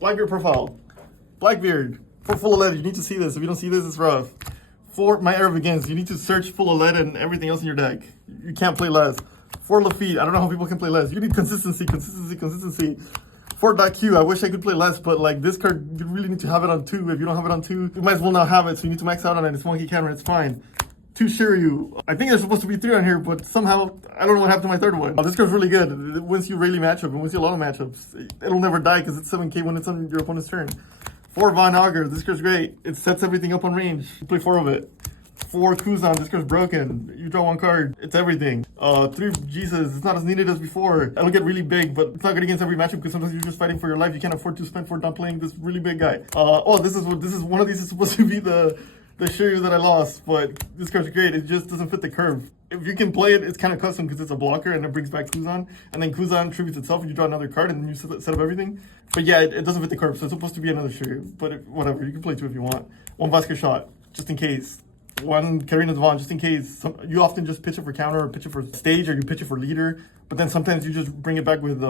Blackbeard profile. Blackbeard. For full of lead, you need to see this. If you don't see this, it's rough. For my Air begins, you need to search full of lead and everything else in your deck. You can't play less. For Lafitte, I don't know how people can play less. You need consistency, consistency, consistency. For .Q, I wish I could play less, but like this card, you really need to have it on 2. If you don't have it on 2, you might as well not have it, so you need to max out on it. It's monkey camera, it's fine. 2 Shiryu. I think there's supposed to be 3 on here, but somehow, I don't know what happened to my third one. This card's really good. It wins you Rayleigh matchup, it wins you a lot of matchups. It'll never die because it's 7k when it's on your opponent's turn. For Von Auger, this card's great. It sets everything up on range. You play 4 of it. For Kuzan, this card's broken. You draw 1 card. It's everything. 3 Jesus, it's not as needed as before. It'll get really big, but it's not good against every matchup because sometimes you're just fighting for your life. You can't afford to spend for not playing this really big guy. This is one of these is supposed to be the Shiryu that I lost, but this card's great. It just doesn't fit the curve. If you can play it, it's kind of custom because it's a blocker and it brings back Kuzan, and then Kuzan tributes itself and you draw another card and then you set up everything. But yeah, it doesn't fit the curve, so it's supposed to be another Shiryu. But whatever, you can play 2 if you want. 1 Vasquez shot, just in case. 1 Karina Devon, just in case. You often just pitch it for counter or pitch it for stage or you pitch it for leader, but then sometimes you just bring it back with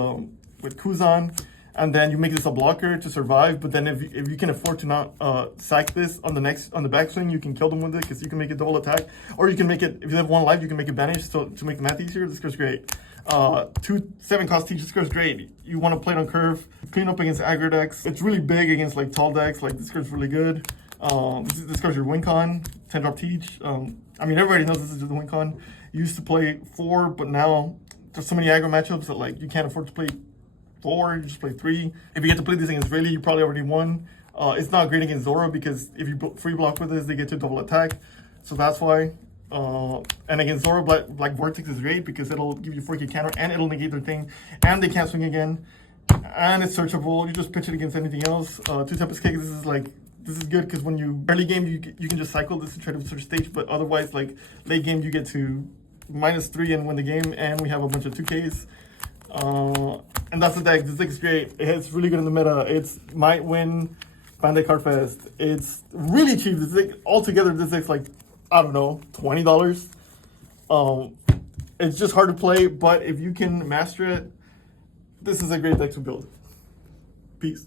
Kuzan, and then you make this a blocker to survive. But then if you can afford to not sack this on the backswing, you can kill them with it because you can make it double attack, or you can make it, if you have 1 life, you can make it banish to make the math easier. This card's great. 2 7 cost teach. This card's great. You want to play it on curve, clean up against aggro decks. It's really big against like tall decks. Like this card's really good. This card's your win con, 10 drop teach. I mean, everybody knows this is just the win con. You used to play 4, but now there's so many aggro matchups that like you can't afford to play 4, you just play 3. If you get to play this against Rayleigh, you probably already won. It's not great against Zoro because if you free block with this, they get to double attack. So that's why. And against Zoro, Black Vortex is great because it'll give you 4k counter and it'll negate their thing. And they can't swing again. And it's searchable. You just pitch it against anything else. 2 Tempest Cake, this is good because when you early game, you can just cycle this to try to search stage. But otherwise, like late game, you get to -3 and win the game. And we have a bunch of 2Ks. And that's the deck. This deck is great. It's really good in the meta. It's might win Bandai Card Fest. It's really cheap. This deck altogether, this deck's like, I don't know, $20. It's just hard to play, but if you can master it, this is a great deck to build. Peace.